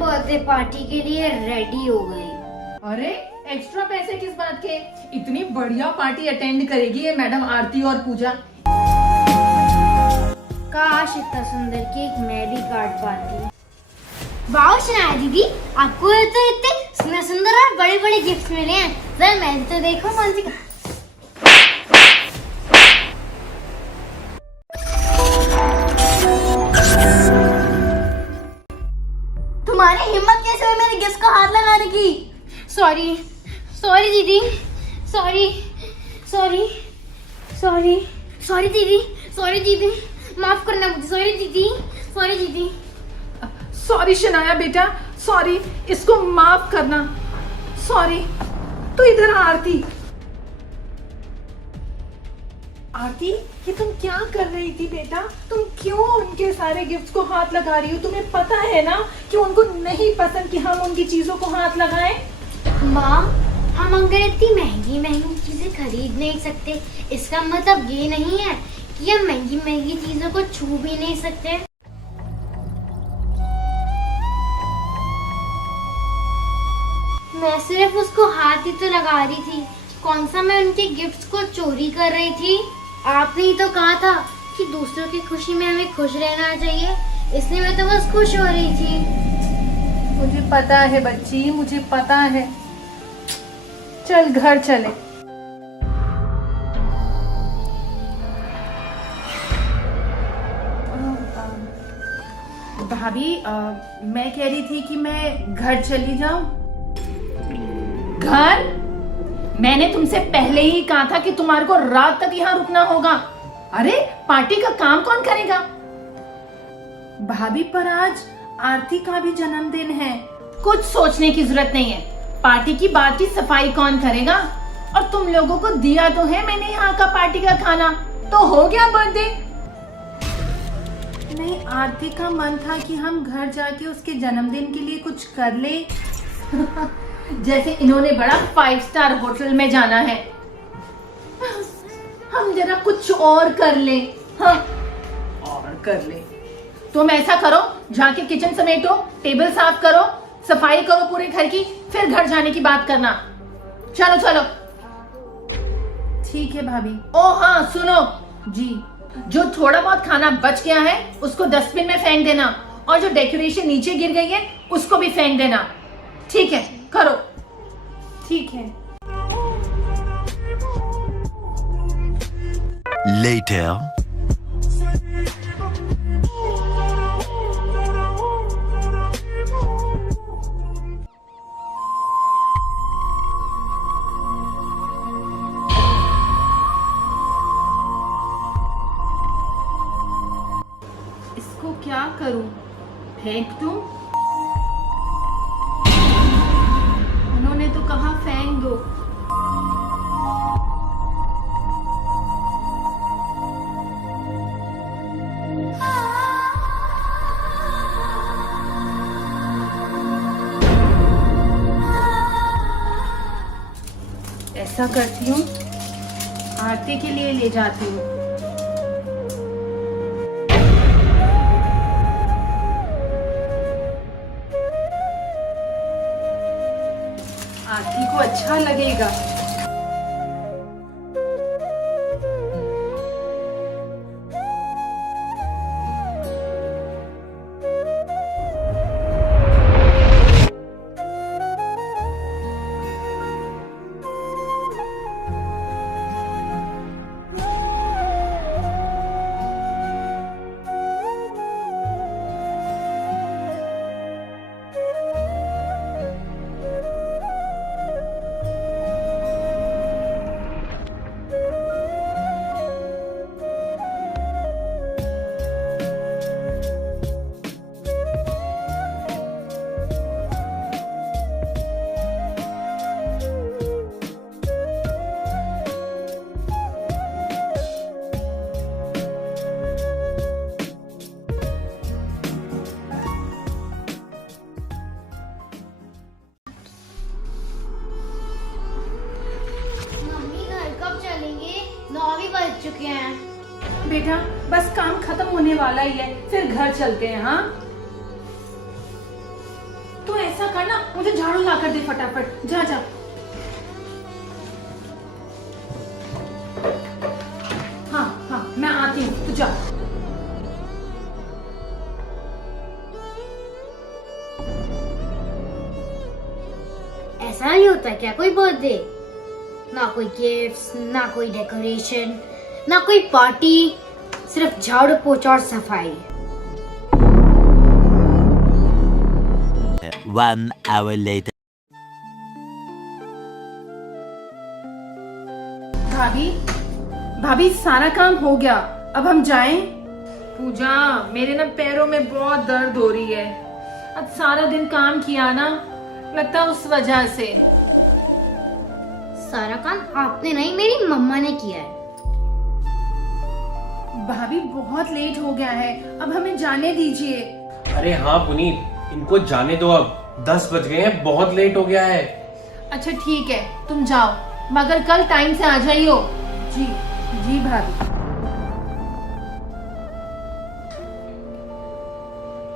Birthday party के लिए ready हो गई। अरे एक्स्ट्रा पैसे किस बात के? इतनी बढ़िया पार्टी अटेंड करेगी ये मैडम आरती और पूजा। काश इतना सुंदर केक मैं भी काट पाती। वाह शनाया दीदी, आपको तो इतने सुंदर सुंदर और बड़े बड़े गिफ्ट मिले हैं। जरा मैं तो देखो कौन सी। तुम्हारी हिम्मत कैसे हुई मेरे गिफ्ट को हाथ लगाने की? सॉरी सॉरी दीदी, सॉरी सॉरी सॉरी सॉरी दीदी, सॉरी दीदी, माफ करना मुझे। सॉरी दीदी, सॉरी दीदी। सॉरी शनाया बेटा, सॉरी, इसको माफ करना। सॉरी। तो इधर आ आरती। आरती, ये तुम क्या कर रही थी बेटा? तुम क्यों उनके सारे गिफ्ट्स को हाथ लगा रही हो? तुम्हें पता है ना कि उनको नहीं पसंद कि हम उनकी चीजों को हाथ लगाएं। माँ, हम अगर इतनी महंगी महंगी चीजें खरीद नहीं सकते, इसका मतलब ये नहीं है कि हम महंगी महंगी चीजों को छू भी नहीं सकते। मैं सिर्फ उसको हाथ ही तो लगा रही थी, कौन सा मैं उनके गिफ्ट्स को चोरी कर रही थी। आपने ही तो कहा था कि दूसरों की खुशी में हमें खुश रहना चाहिए, इसलिए मैं तो बस खुश हो रही थी। मुझे पता है बच्ची, मुझे पता है। चल घर चले। भाभी, मैं कह रही थी कि मैं घर चली जाऊं। घर? मैंने तुमसे पहले ही कहा था कि तुम्हारे को रात तक यहाँ रुकना होगा। अरे पार्टी का काम कौन करेगा? भाभी, पर आज आरती का भी जन्मदिन है। कुछ सोचने की जरूरत नहीं है। पार्टी की बात की सफाई कौन करेगा? और तुम लोगों को दिया तो है मैंने यहाँ का पार्टी का खाना, तो हो गया बर्थडे। नहीं, आरती का मन था कि हम घर जाके उसके जन्मदिन के लिए कुछ कर ले। जैसे इन्होंने बड़ा 5 स्टार होटल में जाना है, हम जरा कुछ और कर ले। हाँ, और कर ले। तुम ऐसा करो, जाके किचन समेटो, टेबल साफ करो, सफाई करो पूरे घर की, फिर घर जाने की बात करना। चलो चलो। ठीक है भाभी। ओ हाँ सुनो जी, जो थोड़ा बहुत खाना बच गया है उसको डस्टबिन में फेंक देना, और जो डेकोरेशन नीचे गिर गई है उसको भी फेंक देना। ठीक है, करो। ठीक है। Later. इसको क्या करूं? फेंक दूं? उन्होंने तो कहा फेंक दो। ऐसा करती हूँ, आरती के लिए ले जाती हूँ। आरती को अच्छा लगेगा। चुके हैं। बेटा बस काम खत्म होने वाला ही है, फिर घर चलते हैं। हाँ तू ऐसा करना, मुझे झाड़ू ला कर दे फटाफट। जा जा। हाँ हाँ मैं आती हूँ, तू जा। ऐसा नहीं होता क्या कोई बर्थडे? ना कोई गिफ्ट्स, ना कोई डेकोरेशन, ना कोई पार्टी, सिर्फ झाड़ू पोछा और सफाई। 1 hour later. भाभी भाभी सारा काम हो गया, अब हम जाएं? पूजा, मेरे ना पैरों में बहुत दर्द हो रही है। अब सारा दिन काम किया ना, लगता उस वजह से। सारा काम आपने नहीं, मेरी मम्मा ने किया है। भाभी बहुत लेट हो गया है, अब हमें जाने दीजिए। अरे हाँ पुनीत, इनको जाने दो, अब 10 बज गए हैं, बहुत लेट हो गया है। अच्छा ठीक है, तुम जाओ, मगर कल टाइम से आ जाइयो। जी जी भाभी।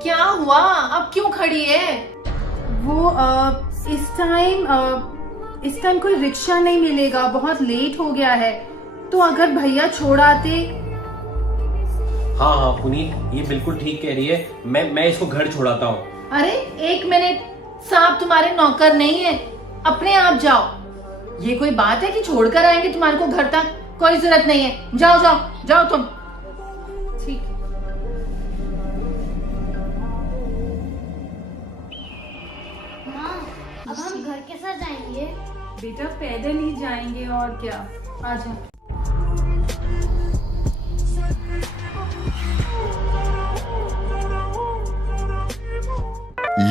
क्या हुआ, अब क्यों खड़ी है? वो इस टाइम कोई रिक्शा नहीं मिलेगा, बहुत लेट हो गया है। तो अगर भैया छोड़ आते। हाँ हाँ पुनीत, ये बिल्कुल ठीक कह रही है, मैं इसको घर छोड़ाता हूँ। अरे 1 मिनट, साहब तुम्हारे नौकर नहीं है, अपने आप जाओ। ये कोई बात है कि छोड़कर आएंगे तुम्हारे को घर तक? कोई जरूरत नहीं है, जाओ जाओ जाओ तुम। ठीक है। माँ, अब हम घर के साथ जाएंगे? बेटा पैदल ही जाएंगे और क्या, आजा।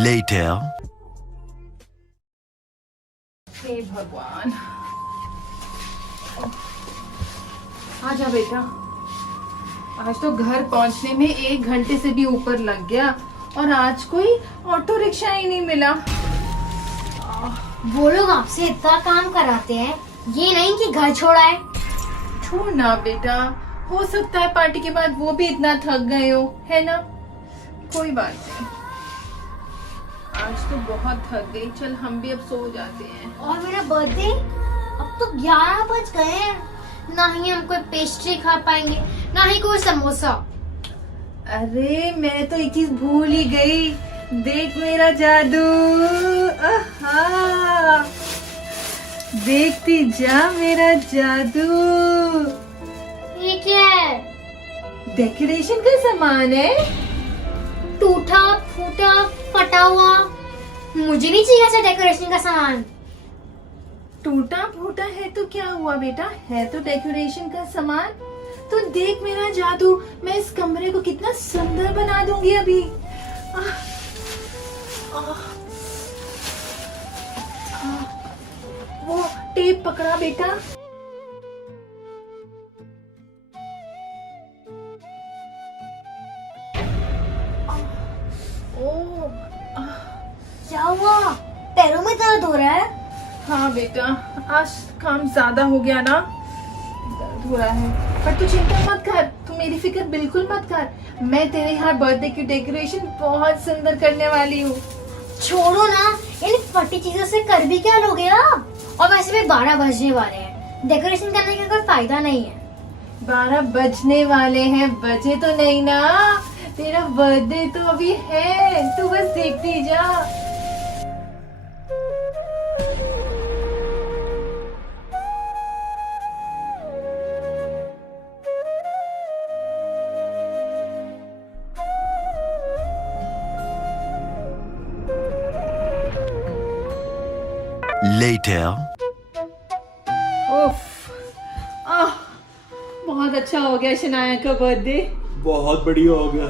Later. हे भगवान, आजा बेटा। आज तो घर पहुंचने में 1 घंटे से भी ऊपर लग गया, और आज कोई ऑटो रिक्शा ही नहीं मिला। वो लोग आपसे इतना काम कराते हैं, ये नहीं कि घर छोड़ाए। छोड़ ना बेटा, हो सकता है पार्टी के बाद वो भी इतना थक गए हो, है ना? कोई बात नहीं, आज तो बहुत थक गई। चल हम भी अब सो जाते हैं। और मेरा बर्थडे? अब तो 11 बज गए हैं, ना ही हम कोई पेस्ट्री खा पाएंगे, ना ही कोई समोसा। अरे मैं तो एक चीज भूल ही गई, देख मेरा जादू। आहा, देखती जा मेरा जादू। ये क्या है? डेकोरेशन का सामान है। टूटा फूटा फटा हुआ, मुझे नहीं चाहिए ऐसा डेकोरेशन का सामान। टूटा फूटा है तो क्या हुआ बेटा, है तो डेकोरेशन का सामान। तो देख मेरा जादू, मैं इस कमरे को कितना सुंदर बना दूंगी अभी। आह, आह, आह, वो टेप पकड़ा बेटा। ओह, क्या हुआ? पैरों में दर्द हो रहा है? हाँ बेटा, आज काम ज्यादा हो गया ना, दर्द हो रहा है। पर तू चिंता मत कर, तू मेरी फिक्र बिल्कुल मत कर। मैं तेरे यहाँ बर्थडे की डेकोरेशन बहुत सुंदर करने वाली हूँ। छोड़ो ना, इन फटी चीजों से कर भी क्या लोगे आप? और वैसे भी 12 बजने वाले हैं, डेकोरेशन करने का कोई फायदा नहीं है। 12 बजने वाले हैं, बजे तो नहीं ना, तेरा बर्थडे तो अभी है, तू बस देखती जा। Later. उफ, बहुत अच्छा हो गया शनाया का बर्थडे। बहुत बढ़िया हो गया।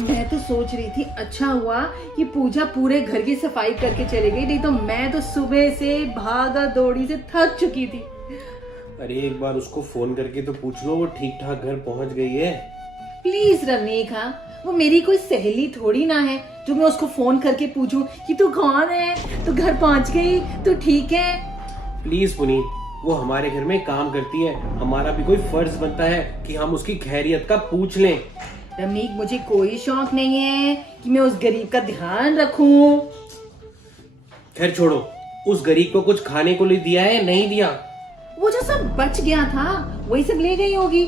मैं तो सोच रही थी अच्छा हुआ कि पूजा पूरे घर की सफाई करके चली गई, नहीं तो मैं तो सुबह से भागा दौड़ी से थक चुकी थी। अरे एक बार उसको फोन करके तो पूछ लो, वो ठीक ठाक घर पहुंच गई है। प्लीज रवनीका, वो मेरी कोई सहेली थोड़ी ना है जो मैं उसको फोन करके पूछूं कि तू कौन है, तू घर पहुंच गई, तू ठीक है। प्लीज पुनीत, वो हमारे घर में काम करती है, हमारा भी कोई फर्ज बनता है कि हम उसकी खैरियत का पूछ लें। रवनीक, मुझे कोई शौक नहीं है कि मैं उस गरीब का ध्यान रखूं। खैर छोड़ो, उस गरीब को कुछ खाने को लिए दिया है या नहीं दिया? वो जो सब बच गया था वही सब ले गई होगी।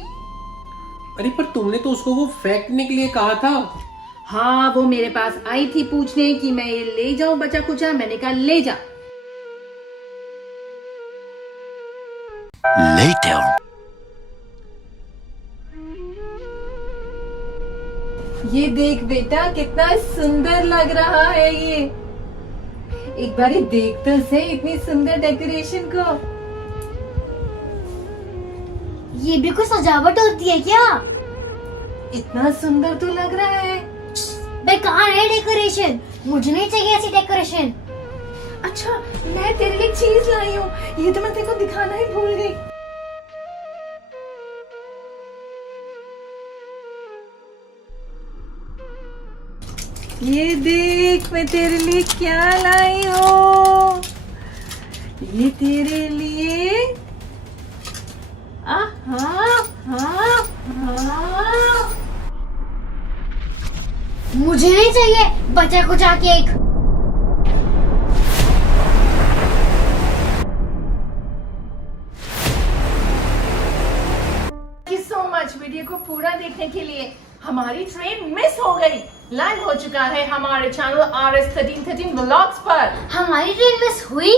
अरे पर तुमने तो उसको वो फेंकने के लिए कहा था। हाँ, वो मेरे पास आई थी पूछने कि मैं ये ले जाऊं बचा कुचा, मैंने कहा ले जा। Later. ये देख बेटा कितना सुंदर लग रहा है ये। एक बार देख तो सही इतनी सुंदर डेकोरेशन को। ये भी कोई सजावट होती है क्या? इतना सुंदर तो लग रहा है। बेकार है डेकोरेशन, मुझे नहीं चाहिए ऐसी डेकोरेशन। अच्छा, मैं तेरे लिए चीज लाई हूँ, ये तो मैं तेरे को दिखाना ही भूल गई। ये देख मैं तेरे लिए क्या लाई हूँ। ये तेरे लिए मुझे नहीं चाहिए बचा कुचा cake. Thank you so much video को पूरा देखने के लिए। हमारी ट्रेन मिस हो गई, लाइव हो चुका है हमारे चैनल RS1313 व्लॉग्स पर। हमारी ट्रेन मिस हुई?